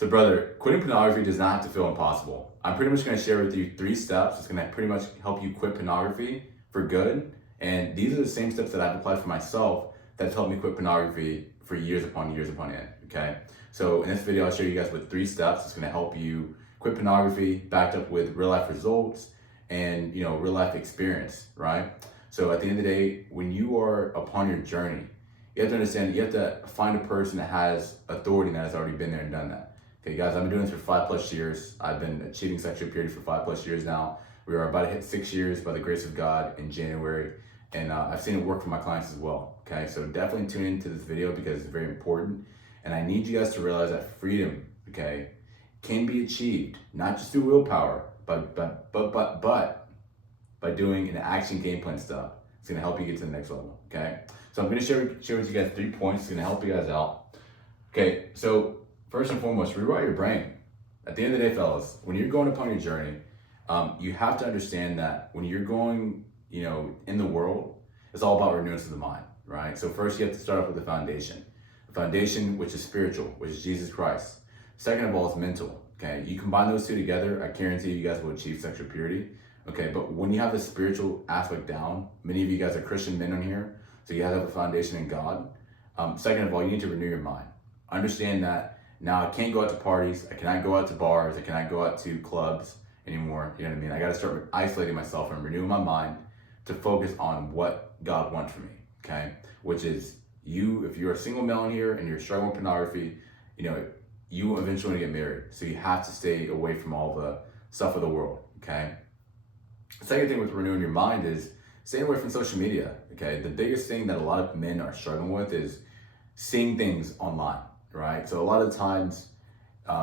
So brother, quitting pornography does not have to feel impossible. I'm pretty much going to share with you 3 steps. It's going to pretty much help you quit pornography for good. And these are the same steps that I've applied for myself that's helped me quit pornography for years upon end. Okay. So in this video, I'll show you guys with 3 steps. It's going to help you quit pornography backed up with real life results and, real life experience, right? So at the end of the day, when you are upon your journey, you have to understand, you have to find a person that has authority that has already been there and done that. Okay, guys, I've been doing this for 5+ years. I've been achieving sexual purity for 5+ years now. We are about to hit 6 years by the grace of God in January. And I've seen it work for my clients as well. Okay, so definitely tune into this video because it's very important. And I need you guys to realize that freedom, okay, can be achieved, not just through willpower, but by doing an action game plan stuff. It's gonna help you get to the next level, okay? So I'm gonna share with you guys 3 points. It's gonna help you guys out. Okay, so first and foremost, rewire your brain. At the end of the day, fellas, when you're going upon your journey, you have to understand that when you're going, in the world, it's all about renewance of the mind, right? So first you have to start off with the foundation. The foundation, which is spiritual, which is Jesus Christ. Second of all, is mental, okay? You combine those two together, I guarantee you guys will achieve sexual purity, okay? But when you have the spiritual aspect down, many of you guys are Christian men on here, so you have to have a foundation in God. Second of all, you need to renew your mind. Understand that now I can't go out to parties, I cannot go out to bars, I cannot go out to clubs anymore, you know what I mean? I gotta start isolating myself and renewing my mind to focus on what God wants for me, okay? Which is if you're a single male in here and you're struggling with pornography, you eventually want to get married. So you have to stay away from all the stuff of the world, okay? The second thing with renewing your mind is staying away from social media, okay? The biggest thing that a lot of men are struggling with is seeing things online, right? So a lot of times,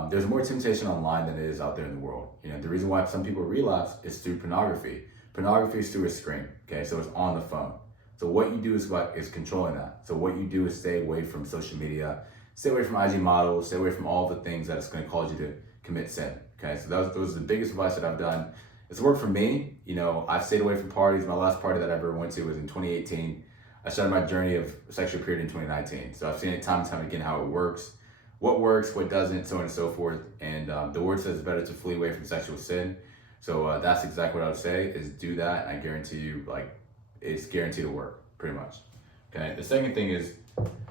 there's more temptation online than it is out there in the world. The reason why some people relapse is through pornography. Pornography is through a screen, okay? So it's on the phone. So what you do is controlling that. So what you do is stay away from social media, stay away from IG models, stay away from all the things that it's going to cause you to commit sin, okay? So those are the biggest advice that I've done. It's worked for me. I've stayed away from parties. My last party that I ever went to was in 2018. I started my journey of sexual purity in 2019. So I've seen it time and time again how it works, what doesn't, so on and so forth. And the word says it's better to flee away from sexual sin. So that's exactly what I would say is do that. I guarantee you, it's guaranteed to work, pretty much. Okay. The second thing is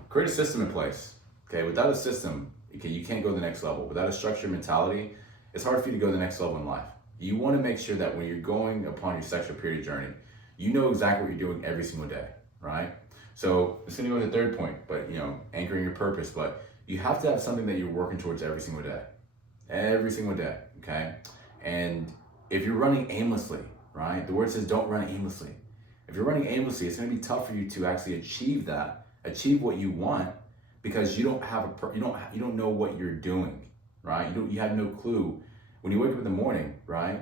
create a system in place. Okay. Without a system, okay, you can't go to the next level. Without a structured mentality, it's hard for you to go to the next level in life. You want to make sure that when you're going upon your sexual purity journey, you know exactly what you're doing every single day, right? So it's going to go to the third point, but anchoring your purpose. But you have to have something that you're working towards every single day, okay? And if you're running aimlessly, right? The word says don't run aimlessly. If you're running aimlessly, it's going to be tough for you to actually achieve what you want, because you don't know what you're doing, right? You have no clue. When you wake up in the morning, right?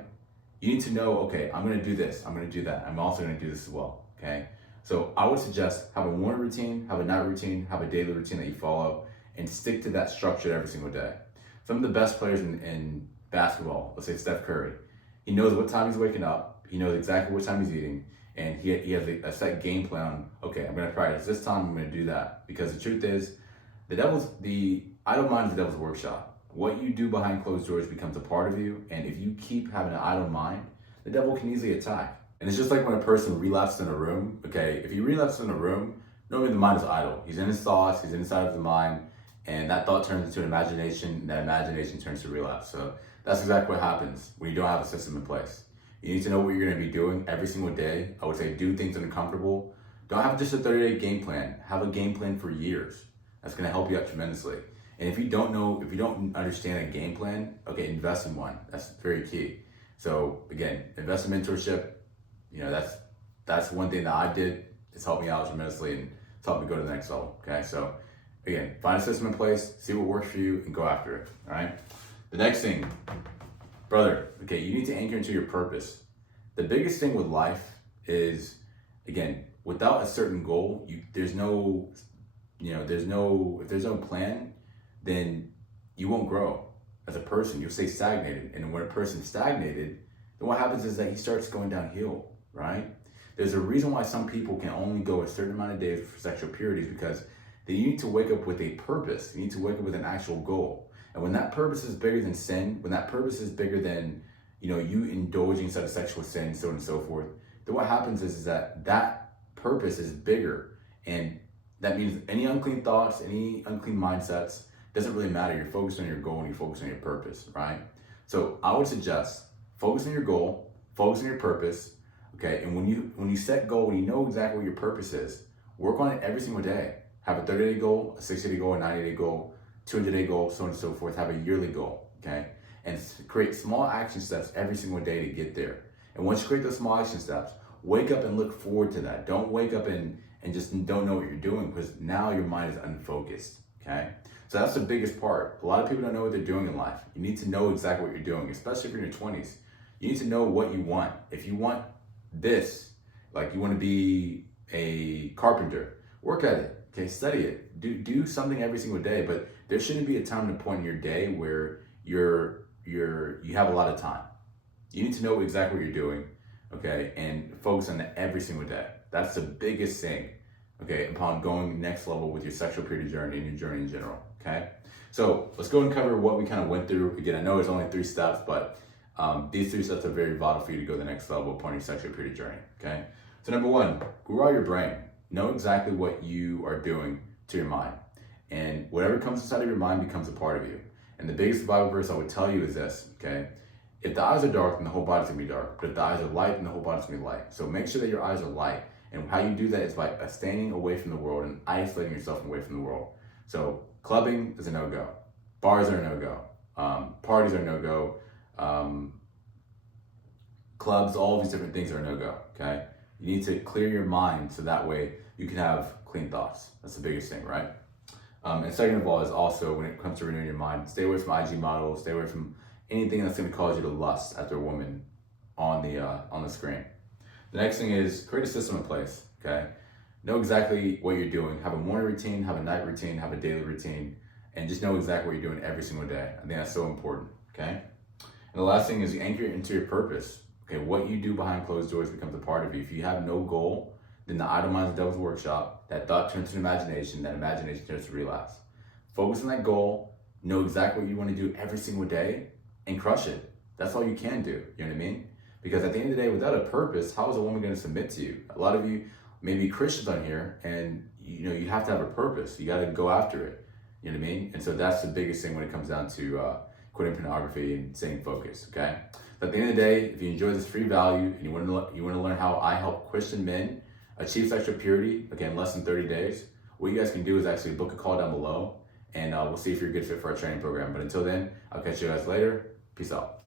You need to know, okay, I'm going to do this, I'm going to do that. I'm also going to do this as well, okay? So I would suggest have a morning routine, have a night routine, have a daily routine that you follow, and stick to that structure every single day. Some of the best players in basketball, let's say Steph Curry, he knows what time he's waking up, he knows exactly what time he's eating, and he has a set game plan. Okay, I'm going to practice this time, I'm going to do that. Because the truth is, the idle mind is the devil's workshop. What you do behind closed doors becomes a part of you, and if you keep having an idle mind, the devil can easily attack. And it's just like when a person relapses in a room, okay? If he relapses in a room, normally the mind is idle. He's in his thoughts, he's inside of the mind, and that thought turns into an imagination, and that imagination turns to relapse. So that's exactly what happens when you don't have a system in place. You need to know what you're going to be doing every single day. I would say do things uncomfortable. Don't have just a 30-day game plan. Have a game plan for years. That's going to help you out tremendously. And if you don't understand a game plan, okay, invest in one. That's very key. So again, invest in mentorship. That's one thing that I did. It's helped me out tremendously and it's helped me go to the next level. Okay, so again, find a system in place, see what works for you, and go after it. All right. The next thing, brother, okay, you need to anchor into your purpose. The biggest thing with life is, again, without a certain goal, if there's no plan, then you won't grow as a person. You'll stay stagnated. And when a person's stagnated, then what happens is that he starts going downhill, right? There's a reason why some people can only go a certain amount of days for sexual purity is because they need to wake up with a purpose. You need to wake up with an actual goal. And when that purpose is bigger than sin, when that purpose is bigger than, you indulging such a sexual sin, so on and so forth, then what happens is that that purpose is bigger. And that means any unclean thoughts, any unclean mindsets, doesn't really matter. You're focused on your goal and you're focused on your purpose, right? So I would suggest focus on your goal, focus on your purpose, okay? And when you set goal, when you know exactly what your purpose is, work on it every single day. Have a 30-day goal, a 60-day goal, a 90-day goal, 200-day goal, so on and so forth. Have a yearly goal, okay? And create small action steps every single day to get there. And once you create those small action steps, wake up and look forward to that. Don't wake up and just don't know what you're doing, because now your mind is unfocused, okay? So that's the biggest part. A lot of people don't know what they're doing in life. You need to know exactly what you're doing, especially if you're in your 20s. You need to know what you want. If you want this, like you want to be a carpenter, work at it, okay? Study it. Do something every single day, but there shouldn't be a time and a point in your day where you have a lot of time. You need to know exactly what you're doing, okay? And focus on that every single day. That's the biggest thing, okay, upon going next level with your sexual purity journey and your journey in general, okay? So let's go and cover what we kind of went through. Again, I know it's only 3 steps, but these 3 steps are very vital for you to go to the next level upon your sexual purity journey, okay? So number 1, grow out your brain. Know exactly what you are doing to your mind. And whatever comes inside of your mind becomes a part of you. And the biggest Bible verse I would tell you is this, okay? If the eyes are dark, then the whole body's gonna be dark. But if the eyes are light, then the whole body's gonna be light. So make sure that your eyes are light. And how you do that is by staying away from the world and isolating yourself away from the world. So clubbing is a no-go. Bars are a no-go. Parties are a no-go. Clubs, all of these different things are a no-go, okay? You need to clear your mind so that way you can have clean thoughts. That's the biggest thing, right? And second of all is also, when it comes to renewing your mind, stay away from IG models, stay away from anything that's going to cause you to lust after a woman on the screen. The next thing is create a system in place, okay? Know exactly what you're doing. Have a morning routine, have a night routine, have a daily routine, and just know exactly what you're doing every single day. I think that's so important, okay? And the last thing is you anchor it into your purpose. Okay, what you do behind closed doors becomes a part of you. If you have no goal, then the idle mind is the devil's workshop. That thought turns to imagination, that imagination turns to relapse. Focus on that goal, know exactly what you want to do every single day, and crush it. That's all you can do, you know what I mean? Because at the end of the day, without a purpose, how is a woman going to submit to you? A lot of you may be Christians on here, and you have to have a purpose. You got to go after it, you know what I mean? And so that's the biggest thing when it comes down to quitting pornography and staying focused, okay? So at the end of the day, if you enjoy this free value and you want to learn how I help Christian men achieve sexual purity, again, in less than 30 days, what you guys can do is actually book a call down below, and we'll see if you're a good fit for our training program. But until then, I'll catch you guys later. Peace out.